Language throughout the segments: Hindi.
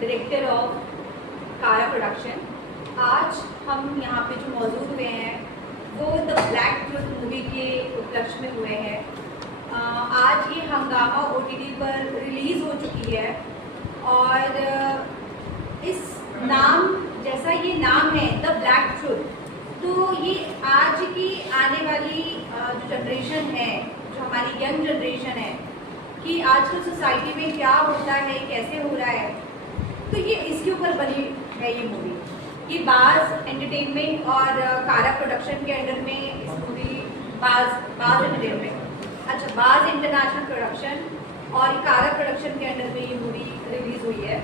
डायरेक्टर ऑफ कारा प्रोडक्शन। आज हम यहाँ पे जो मौजूद हुए हैं वो द ब्लैक ट्रुथ मूवी के उपलक्ष्य में हुए हैं। आज ये हंगामा OTT पर रिलीज़ हो चुकी है और इस नाम जैसा ये नाम है द ब्लैक ट्रुथ, तो ये आज की आने वाली जो जनरेशन है, जो हमारी यंग जनरेशन है कि आजकल सोसाइटी में क्या होता है, कैसे हो रहा है, तो ये इसके ऊपर बनी है ये मूवी। ये बाज एंटरटेनमेंट और कारा प्रोडक्शन के अंडर में इस मूवी बाज एंटरटेनमेंट बाज इंटरनेशनल प्रोडक्शन और कारा प्रोडक्शन के अंडर में ये मूवी रिलीज़ हुई है।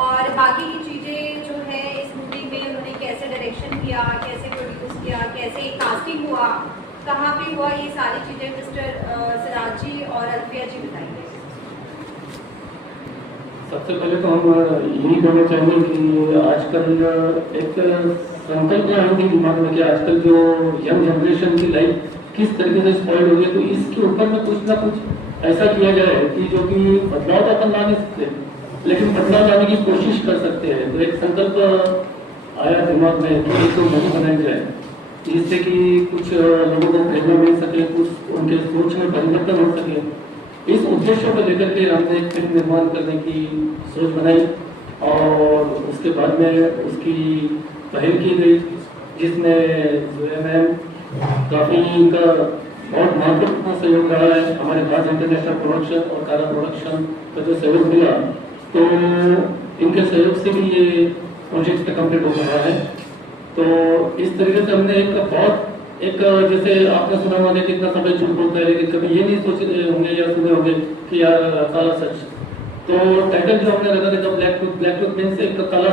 और बाकी की चीज़ें जो है इस मूवी में उन्होंने कैसे डायरेक्शन किया, कैसे प्रोड्यूस किया, कैसे कास्टिंग हुआ, कहाँ पे हुआ, ये सारी चीज़ें मिस्टर सिराज जी और अल्फिया जी बताएंगे। सबसे पहले तो हम यही कहना चाहेंगे कि आजकल एक संकल्प है उनके दिमाग में कि आजकल जो यंग जनरेशन की लाइफ किस तरीके से स्पॉइल हो रही है, तो इसके ऊपर में कुछ ना कुछ ऐसा किया जाए कि जो कि बदलाव तो अपन ला नहीं सकते लेकिन बदलाव लाने की कोशिश कर सकते हैं। तो एक संकल्प आया दिमाग में कि एक मूवी बनाई जाए जिससे कि कुछ लोगों को प्रेरणा मिल सके, कुछ उनके सोच में परिवर्तन हो सके। इस उद्देश्य को लेकर के हमने एक फिल्म निर्माण करने की सोच बनाई और उसके बाद में उसकी पहल की गई, जिसमें जोया मैम काफ़ी इनका बहुत महत्वपूर्ण सहयोग रहा है। हमारे बाज इंटरनेशनल प्रोडक्शन और कारा प्रोडक्शन का जो सहयोग मिला, तो इनके सहयोग से भी ये प्रोजेक्ट कंप्लीट हो रहा है। तो इस तरीके से हमने जैसे आपने सुना होगा कि इतना समय झूठ बोलता है, लेकिन कभी ये नहीं सोचे होंगे या सुने होंगे कि यार काला सच। तो टाइटल जो हमने रखा था ब्लैक ट्रूथ मीन्स एक काला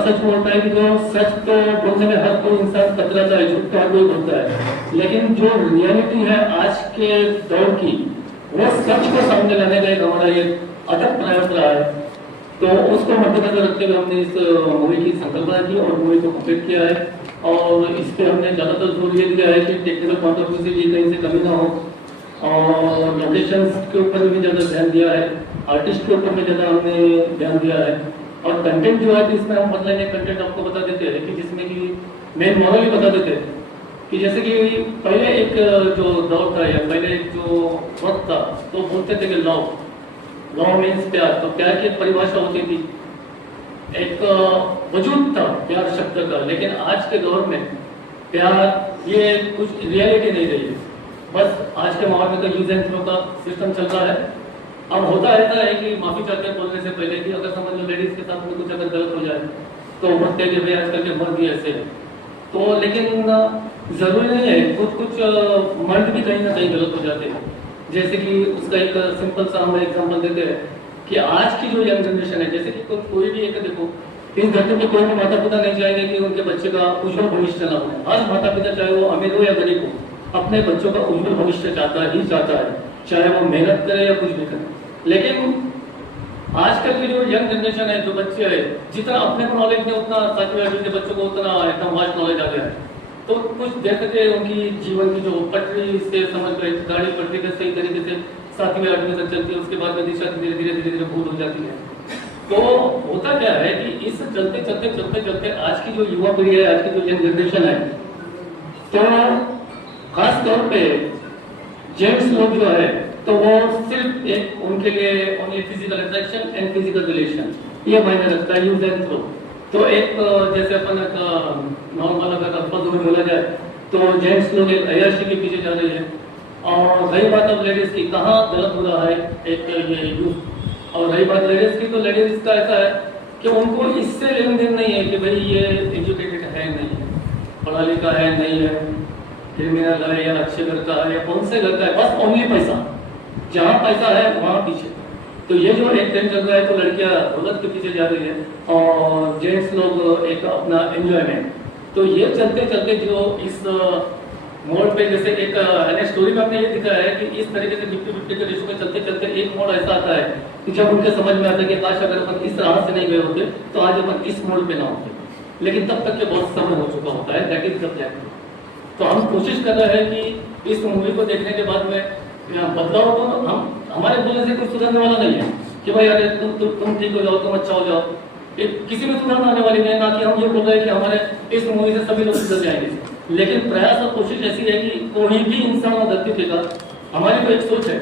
सच बोलता है कि जो सच तो बोलने में हर कोई इंसान कतराता है, झूठ तो हर कोई बोलता है, लेकिन जो रियलिटी है आज के दौर की, वो सच को सामने लाने का एक हमारा ये अटक प्रयास रहा है। तो उसको मद्देनजर रखते हुए हमने इस मूवी की संकल्पना की और मूवी को कंप्लीट किया है। और इस पर हमने ज़्यादातर जोर ये दिया है कि टेक्निकल पॉइंट ऑफ व्यू से भी कहीं से कमी ना हो, और लोकेशंस के ऊपर भी ज़्यादा ध्यान दिया है, आर्टिस्ट के ऊपर भी ज़्यादा हमने ध्यान दिया है। और कंटेंट जो है तो इसमें हम ऑनलाइन कंटेंट आपको बता देते हैं कि जिसमें कि मेन मॉडल भी बता देते हैं कि जैसे कि पहले एक जो दौर था या पहले एक जो वक्त था, तो बोलते थे कि लव मीन्स प्यार। तो प्यार की एक परिभाषा होती थी, एक वजूद था प्यार शब्द का, लेकिन आज के दौर में प्यार ये कुछ रियलिटी नहीं रही है। बस आज के माहौल में तो यूज एंड थ्रो का सिस्टम चल रहा है। अब होता ऐसा है कि माफी चाहते हैं बोलने से पहले कि अगर समझ लो लेडीज के साथ में कुछ अगर गलत हो जाए तो बोलते हैं कि भाई आजकल के मर्द ही ऐसे है। तो लेकिन जरूरी नहीं है, कुछ मर्द भी कहीं ना कहीं गलत हो जाते हैं। जैसे कि उसका एक सिंपल सा हम एग्जाम्पल देते हैं कि आज की जो यंग जनरेशन है, जैसे कि कोई भी एक देखो, इस धरती में कोई भी माता पिता नहीं चाहेंगे कि उनके बच्चे का उज्जवल भविष्य ना हो। हर माता पिता चाहे वो अमीर हो या गरीब हो, अपने बच्चों का उज्जवल भविष्य चाहता है, चाहे वो मेहनत करे या कुछ भी करे। लेकिन आजकल की जो यंग जनरेशन है, जो बच्चे है, जितना अपने को नॉलेज नहीं उतना सातवीं आठवीं के बच्चों को उतना एकदम वास्ट नॉलेज आ गया है। तो कुछ देखते उनकी जीवन की जो पटरी से समझ गए, गाड़ी पटरी के सही तरीके से सातवीं आठवीं तक चलती है, उसके बाद में दिशा धीरे धीरे भूल हो जाती है। तो होता क्या है कि इस चलते आज की जो युवा पीढ़ी है, आज की जो यंग जनरेशन है, तो खास तौर पे जेंट्स लोग जो है, तो वो सिर्फ एक उनके लिए only physical attraction and physical relation ये मायने रखता है, यूज एंड थ्रो। तो एक जैसे अपन नॉर्मल अगर अल्फाज में बोला जाए तो जेंट्स लोग एक अय्याशी के पीछे जा रहे हैं। और रही बात अब लेडीज की, कहाँ गलत हो रहा है एक ये यूज। और रही बात लेडीज की, तो लेडीज का ऐसा है कि उनको इससे लेन देन नहीं है कि भाई ये एजुकेटेड है नहीं है, पढ़ा लिखा है नहीं है, क्रिमिनल है या अच्छे घर का है या कौन से घर का है, बस ओनली पैसा, जहाँ पैसा है वहाँ पीछे। तो ये जो एक ट्रेंड चल रहा है, तो लड़कियां दौलत के पीछे जा रही है और जेंट्स लोग एक अपना एंजॉयमेंट। तो ये चलते जो इस मोड़ पे, जैसे एक स्टोरी में आपने ये दिखाया है कि इस तरीके से 50-50 के रेशो में चलते एक मोड़ ऐसा आता है कि जब उनके समझ में आता है कि काश अगर अपन इस राह से नहीं गए होते तो आज अपन इस मोड़ पे ना होते। लेकिन तब तक के बहुत समय हो चुका होता है, दैट इज द प्लान। तो हम कोशिश कर रहे हैं कि इस मूवी को देखने के बाद में बदलाव तो हम हमारे बोलने से कुछ सुधरने वाला नहीं है। कि भाई यार तुम ठीक हो जाओ, तुम अच्छा हो जाओ। किसी में सुधार आने वाली नहीं, ना कि हम ये बोल रहे हैं कि हमारे इस मूवी से सभी लोग सुधर जाएंगे, लेकिन प्रयास और कोशिश ऐसी है कि कोई भी इंसान धरती पे का, हमारी तो एक सोच है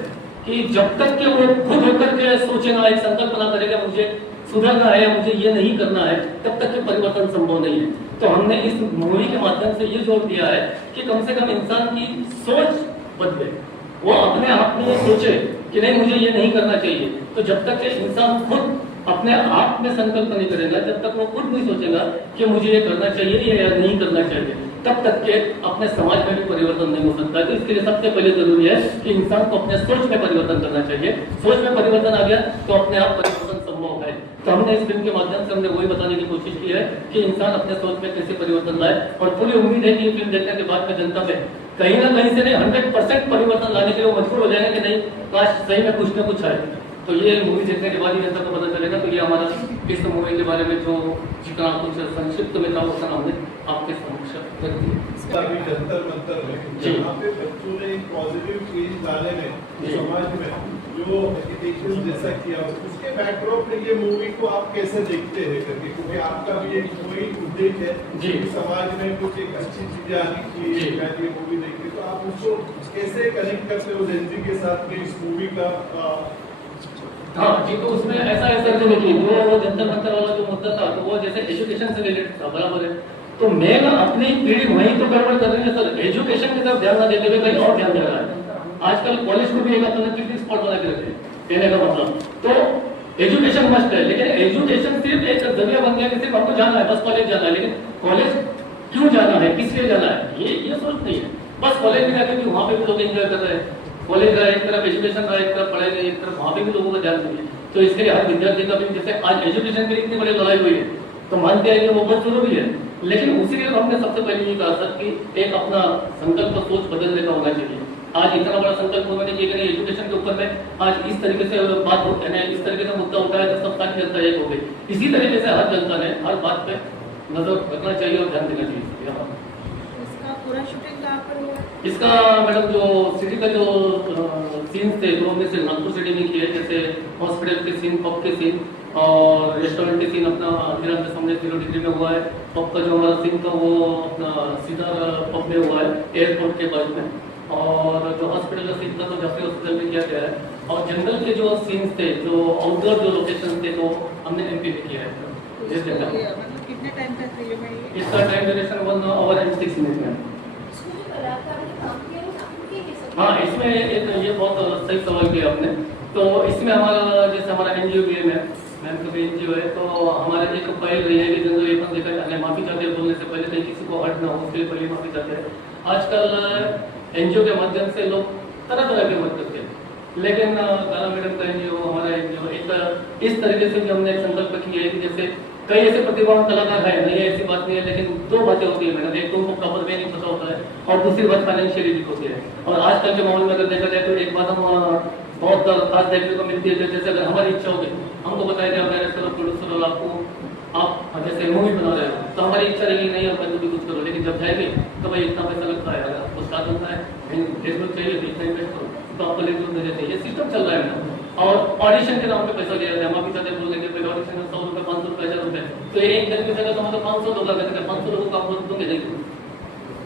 कि जब तक कि वो खुद होकर के सोचेगा, एक संकल्प ना करेगा मुझे सुधरना है, मुझे ये नहीं करना है, तब तक के परिवर्तन संभव नहीं है। तो हमने इस मूवी के माध्यम से ये जोर दिया है कि कम से कम इंसान की सोच बदले, वो अपने आप में सोचे कि नहीं मुझे ये नहीं करना चाहिए। तो जब तक कि इंसान खुद अपने आप में संकल्प नहीं करेगा, जब तक वो खुद नहीं सोचेगा कि मुझे ये करना चाहिए या नहीं करना चाहिए, तब तक के अपने समाज में भी परिवर्तन नहीं हो सकता। तो इसके लिए सबसे पहले जरूरी है कि इंसान को अपने सोच में परिवर्तन करना चाहिए। सोच में परिवर्तन आ गया तो अपने आप परिवर्तन संभव है। तो हमने इस फिल्म के माध्यम से हमने वही बताने की कोशिश की है कि इंसान अपने सोच में कैसे परिवर्तन लाए, और पूरी उम्मीद है कि ये फिल्म देखने के बाद में जनता में कहीं ना कहीं से नहीं 100% परिवर्तन लाने के लिए मजबूर हो जाएंगे कि नहीं काश सही में कुछ ना कुछ है। तो ये मूवी देखने के बाद ही जनता को पता चलेगा। तो ये हमारा इस मूवी के बारे में जो जितना कुछ संक्षिप्त में था वो हमने आपके समक्ष रख दिया। अभी जंतर मंतर में यहाँ पे बच्चों ने एक पॉजिटिव चेंज लाने में समाज में जो एजुकेशन जैसा किया, उसके बैकड्रॉप में ये मूवी को आप कैसे देखते हैं करके, क्योंकि आपका भी एक वही उद्देश्य है कि समाज में कुछ एक अच्छी चीजें आनी चाहिए, मैं ये मूवी देखी, तो आप उसको कैसे कनेक्ट करते हो जेनजी के साथ में इस मूवी का? हाँ जी, तो उसमें ऐसा ऐसा जो देखिए जो जंतर मंतर वाला जो मुद्दा था, तो वो जैसे एजुकेशन से रिलेटेड था, बराबर है। तो मैं अपनी पीढ़ी वहीं तो गड़बड़ कर रही है सर, एजुकेशन की तरफ ध्यान ना देते हुए कहीं और ध्यान दे रहा है। आजकल कॉलेज को भी एक अपना पिकनिक स्पॉट बना के रखे, कहने का मतलब तो एजुकेशन मस्ट है, लेकिन एजुकेशन सिर्फ एक जरिया बन गया कि सिर्फ हमको जाना है, बस कॉलेज जाना है। लेकिन कॉलेज क्यों जाना है, किस लिए जाना है, ये सोच नहीं है। बस कॉलेज में जाकर वहाँ पे भी लोग एंजॉय कर रहे हैं, कॉलेज का एक तरफ एजुकेशन का, एक तरफ पढ़ाई, एक तरफ वहाँ पे भी लोगों का ध्यान नहीं है। तो इसके लिए हर विद्यार्थी का भी, जैसे आज एजुकेशन के लिए इतनी बड़ी लड़ाई हुई है, तो मानते हैं कि वो बहुत जरूरी है, लेकिन उसी के लिए हमने सबसे पहले ये कहा सर कि एक अपना संकल्प सोच बदलने का होना चाहिए। आज इतना बड़ा संकल्प होने चाहिए कि एजुकेशन के ऊपर में आज इस तरीके से बात हो, इस तरीके से मुद्दा उठाया तो सब सारी जनता एक हो गई। इसी तरीके से हर जनता ने हर बात पे नजर रखना चाहिए और ध्यान देना चाहिए। इसका पूरा शूटिंग कहाँ पर हुआ? इसका मैडम जो सिटी का जो सीन्स थे वो हमने सिर्फ नागपुर सिटी में किए, जैसे हॉस्पिटल के सीन, पब के सीन और रेस्टोरेंट के सीन अपना फिर आपके सामने 0 डिग्री में हुआ है। पब का जो हमारा सीन था वो अपना सीधा पब में हुआ है, एयरपोर्ट के बाजू में। और जो हॉस्पिटल का सीन था तो जाफरी हॉस्पिटल में किया गया है। और जंगल के जो सीन्स थे, जो आउटडोर जो लोकेशन थे, तो हमने MP में किया है। मतलब कितने टाइम का फिल्म है ये? इसका time duration 1 hour and 6 minute है। हाँ, इसमें एक ये बहुत सही सवाल किया आपने। तो इसमें हमारा जैसे हमारा NGO भी है, मैम का भी NGO है, तो हमारे एक पहल रही है कि जनरली अपन देखा जाए माफी चाहते हैं बोलने से पहले, कहीं किसी को हर्ट ना हो उसके लिए पहले माफी चाहते हैं। आजकल NGO के माध्यम से लोग तरह तरह के मदद करते हैं, लेकिन काला मैडम का NGO, हमारा NGO एक इस तरीके से भी हमने एक संकल्प किया है कि जैसे कई ऐसे प्रतिभावान कलाकार है, नहीं ऐसी बात नहीं है, लेकिन 2 बातें होती है मैडम, एक तो उनको प्रॉपर वे नहीं पता होता है और दूसरी बात फाइनेंशियली वीक होती है। और आजकल के माहौल में अगर देखा जाए तो एक बात हम बहुत खास देखने को मिलती है, जैसे अगर हमारी इच्छा होगी, हमको बताया जाए डायरेक्टर और प्रोड्यूसर आपको आप जैसे मूवी बना रहे हो तो हमारी इच्छा रहेगी नहीं आप भी कुछ करो, लेकिन जब जाएंगे तो भाई इतना पैसा लगता है, अगर आपको स्टार्ट होता है फेसबुक चाहिए तो इतना इन्वेस्ट करो, तो आपको लेकर दे देते हैं। ये सिस्टम चल रहा है मैडम। और ऑडिशन के नाम पे पैसा लिया जाता है, हम अभी चाहते बोल देंगे पहले ऑडिशन में 100 रुपये, 500 रुपये, 1000 रुपये, तो एक दिन की जगह तो मतलब 500 लोग लगा देते हैं, 500 लोगों को आप बोल दूंगे नहीं,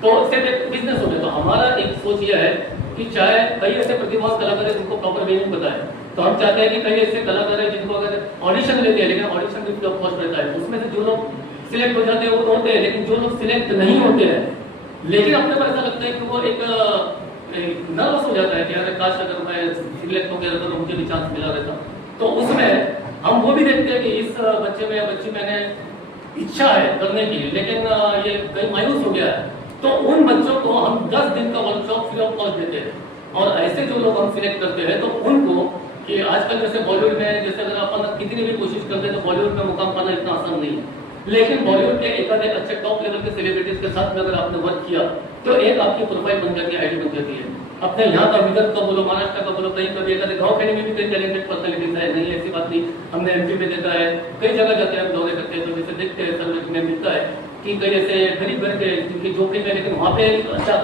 तो सिर्फ एक बिजनेस हो गया। तो हमारा एक सोच यह है कि चाहे कई ऐसे प्रतिभावान कलाकार है जिनको प्रॉपर वे नहीं पता है, तो हम चाहते हैं कि कई ऐसे कलाकार है जिनको अगर ऑडिशन लेते हैं, लेकिन ऑडिशन भी फ्री कॉस्ट रहता है, उसमें से जो लोग सिलेक्ट हो जाते हैं वो होते हैं, लेकिन जो लोग सिलेक्ट नहीं होते हैं, लेकिन अपने को ऐसा लगता है कि वो एक नर्वस हो जाता है कि यार काश अगर मैं सिलेक्ट हो गया तो मुझे भी चांस मिला रहता, तो उसमें हम वो भी देखते हैं कि इस बच्चे में या बच्ची मैंने इच्छा है करने की, लेकिन ये कहीं मायूस हो गया है, तो उन बच्चों को हम 10 दिन का वर्कशॉप फ्री ऑफ कॉस्ट देते हैं। और ऐसे जो लोग हम सिलेक्ट करते हैं तो उनको कि आजकल जैसे बॉलीवुड में जैसे अगर अपन कितनी भी कोशिश करते हैं तो बॉलीवुड में मुकाम पाना इतना आसान नहीं है, लेकिन बॉलीवुड के एक अच्छे टॉप लेवल के सेलिब्रिटीज के साथ में अगर आपने वर्क किया तो एक आपकी प्रोफाइल बन जाती है, आईडी बन जाती है। अपने यहाँ का विदर्भ का बोलो, महाराष्ट्र का बोलो, कहीं कभी एक गाँव खेड़ी में भी कई टैलेंटेड पर्सनैलिटीज है, नहीं ऐसी बात नहीं। हमने MP में देखा है, कई जगह जाते हैं हम दौरे करते हैं तो जैसे देखते हैं सर्वे में मिलता है कि कई ऐसे गरीब घर के जिनकी झोपड़ी में, लेकिन वहाँ पे अच्छा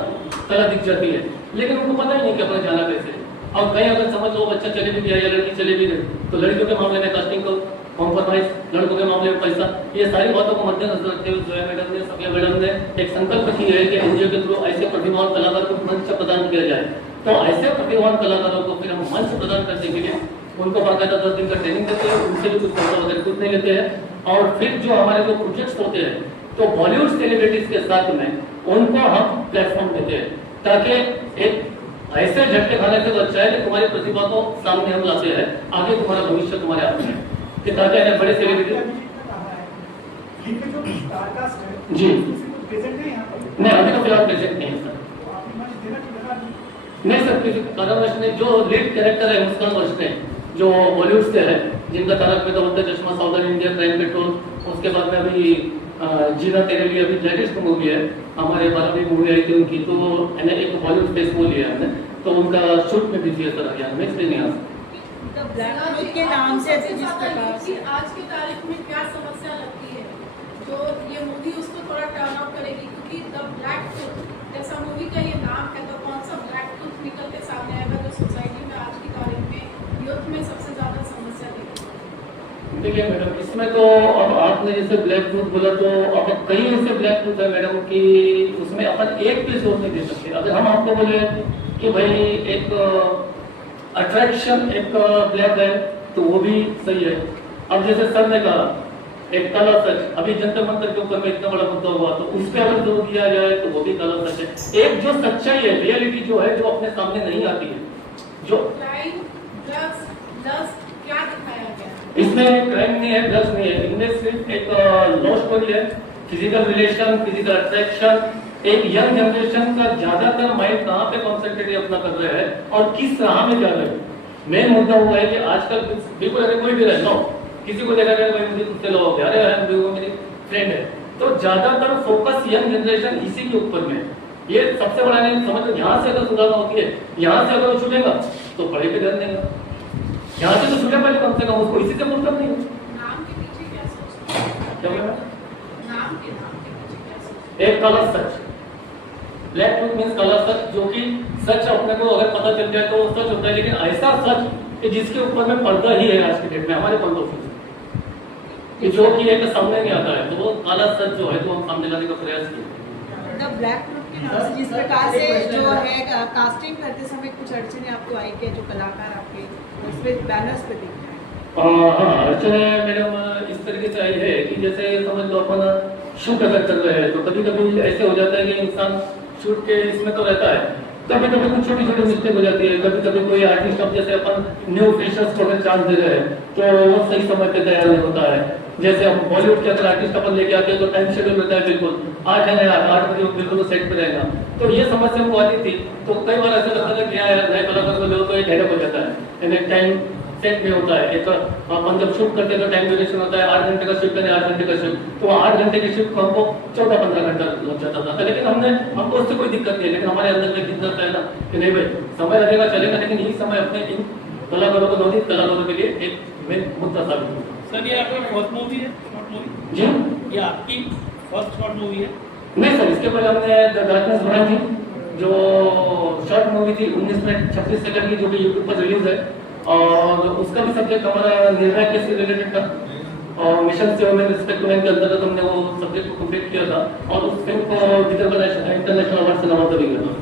कला दिख जाती है, लेकिन उनको पता ही नहीं कि अपना जाना कैसे। और कहीं अगर समझ लो बच्चा चले भी गया या लड़की चले भी गई, तो लड़कियों के मामले में कास्टिंग को कॉम्प्रोमाइज, लड़कों के मामले में पैसा, ये सारी बातों को मद्देनजर रखते हुए जोया मैडम ने, सफिया मैडम ने एक संकल्प की है कि एनजीओ के थ्रू ऐसे प्रतिभावान कलाकार को मंच प्रदान किया जाए। तो ऐसे प्रतिभावान कलाकारों को फिर हम मंच प्रदान करने के लिए उनको बाकायदा 10 दिन का ट्रेनिंग देते हैं, उनसे भी कुछ पैसा वगैरह कुछ नहीं लेते हैं। और फिर जो हमारे जो प्रोजेक्ट्स होते हैं तो बॉलीवुड सेलिब्रिटीज के साथ में उनको हम प्लेटफॉर्म देते हैं, ताकि एक ऐसे झटके खाने से तो अच्छा है कि तुम्हारी प्रतिभा को सामने हम लाते हैं, आगे तुम्हारा भविष्य तुम्हारे हाथ में है, कि ताकि ऐसे बड़े सेलिब्रिटी जी नहीं अभी तो फिलहाल प्रेजेंट नहीं है सर। नहीं सर, किसी कारणवश नहीं। जो लीड कैरेक्टर है मुस्कान वर्षने, जो बॉलीवुड से है, जिनका तारक मेहता उल्टा चश्मा, साउदर्न इंडिया, क्राइम पेट्रोल, उसके बाद में अभी जीना तेरे लिए अभी लेटेस्ट मूवी है, हमारे 12वीं मूवी आई थी उनकी, तो एक बॉलीवुड फेस वो लिया हमने, तो उनका शूट में बिजी है सर हरियाणा में, इसलिए नहीं आ सकते। ब्लैक ट्रुथ के नाम से जिस प्रकार से आज की तारीख में क्या समस्या लगती है जो ये मूवी उसको थोड़ा टर्न आउट करेगी, क्योंकि द ब्लैक ट्रुथ जैसा मूवी का ये नाम है, तो कौन सा ब्लैक ट्रुथ निकल के सामने आएगा जो सोसाइटी में आज की तारीख में यूथ में सबसे ज्यादा समस्या देखी? देखिए मैडम, इसमें तो अब आपने जैसे ब्लैक ट्रूथ बोला, तो अब कई ऐसे ब्लैक ट्रूथ है मैडम कि उसमें अपन एक भी जोर नहीं दे सकते। अगर हम आपको बोले कि भाई एक अट्रैक्शन एक ब्लैक है तो वो भी सही है। अब जैसे सर ने कहा एक काला सच, अभी जंतर मंतर के ऊपर में इतना बड़ा मुद्दा हुआ, तो उस पर अगर जोर दिया जाए तो वो भी काला सच है। एक जो सच्चाई है, रियलिटी जो है, जो अपने सामने नहीं आती है, जो क्राइम, ड्रग्स, लस्ट क्या दिखाया गया? इसमें क्राइम नहीं है, ड्रग्स नहीं है, इनमें सिर्फ एक लव स्टोरी है, फिजिकल रिलेशन, फिजिकल अट्रैक्शन, एक यंग जनरेशन का ज्यादातर माइंड कहाँ पे कॉन्सेंट्रेट अपना कर रहे हैं और किस राह में जा रहे हैं। मेन मुद्दा हुआ है कि आजकल बिल्कुल अगर कोई भी रहे नो, किसी को देखा जाए मुझे तुझसे लव हो गया, अरे मेरी फ्रेंड है, तो ज्यादातर फोकस यंग जनरेशन इसी के ऊपर में। ये सबसे बड़ा नहीं समझ, यहाँ से अगर सुधार होती है, यहाँ से अगर वो छूटेगा तो बड़े पे ध्यान देगा, यहाँ से तो छूटे पहले कम से कम उसको इसी से फुर्सत नहीं है। नाम के पीछे क्या सोचते हैं? क्या बोला? नाम के पीछे क्या सोचते हैं? एक काला सच, ब्लैक ट्रूथ मींस काला सच, जो कि सच अपने को अगर पता चल जाए तो वो सच होता है, लेकिन ऐसा सच कि जिसके ऊपर में पर्दा ही है आज के डेट में हमारे पर्दों से, कि जो कि एक सामने नहीं आता है, तो वो काला सच जो है तो हम सामने लाने का प्रयास किया। द ब्लैक ट्रुथ के नाम से जिस प्रकार से जो है कास्टिंग करते समय कुछ अड़चने आपको आई क्या, जो कलाकार आपके उस पे बैनर्स पे दिख रहे हैं? हाँ, अड़चने मैडम इस तरीके से आई है कि जैसे समझ लो अपन शूट अगर कर रहे हैं तो कभी कभी ऐसे हो जाता है कि इंसान शूट के इसमें तो रहता है, कभी कभी कुछ छोटी छोटी मिस्टेक हो जाती है, कभी कभी कोई आर्टिस्ट अब जैसे अपन न्यू फ्रेशर्स को अगर चांस दे रहे हैं तो वो सही समय पे तैयार नहीं होता है। जैसे हम बॉलीवुड के अगर आर्टिस्ट अपन लेके आते हैं तो टाइम शेड्यूल रहता है, बिल्कुल 8 है 8 बजे बिल्कुल सेट पे रहेगा, तो ये समस्या हमको आती थी। तो कई बार ऐसा लगता था कि यार नए कलाकार को लो तो एक हेडअप हो जाता है, टाइम सेट में होता है। एक अपन जब शूट करते हैं तो टाइम ड्यूरेशन होता है 8 घंटे का शूट करें, 8 घंटे का शूट, तो 8 घंटे की शूट को हमको 14-15 घंटा लग जाता था। लेकिन हमको उससे कोई दिक्कत नहीं है, लेकिन हमारे अंदर में जिज्ञासा है ना कि नहीं भाई समय लगेगा चलेगा, लेकिन यही समय अपने इन कलाकारों को, नवनीत कलाकारों के लिए एक मेन मुद्दा साबित होगा। सर ये आपका फर्स्ट मूवी है, शॉर्ट मूवी जी, ये आपकी फर्स्ट शॉर्ट मूवी है? नहीं सर, इसके पहले हमने द डार्कनेस बनाई थी, जो शॉर्ट मूवी थी 19 मिनट 26 सेकंड की, जो कि यूट्यूब पर रिलीज है, और उसका भी सब्जेक्ट हमारा निर्णय केस से रिलेटेड था, और मिशन से वुमेन रिस्पेक्ट वुमेन के अंतर्गत हमने वो सब्जेक्ट को कंप्लीट किया था, और उस फिल्म को इंटरनेशनल अवार्ड से नवाजा भी गया था।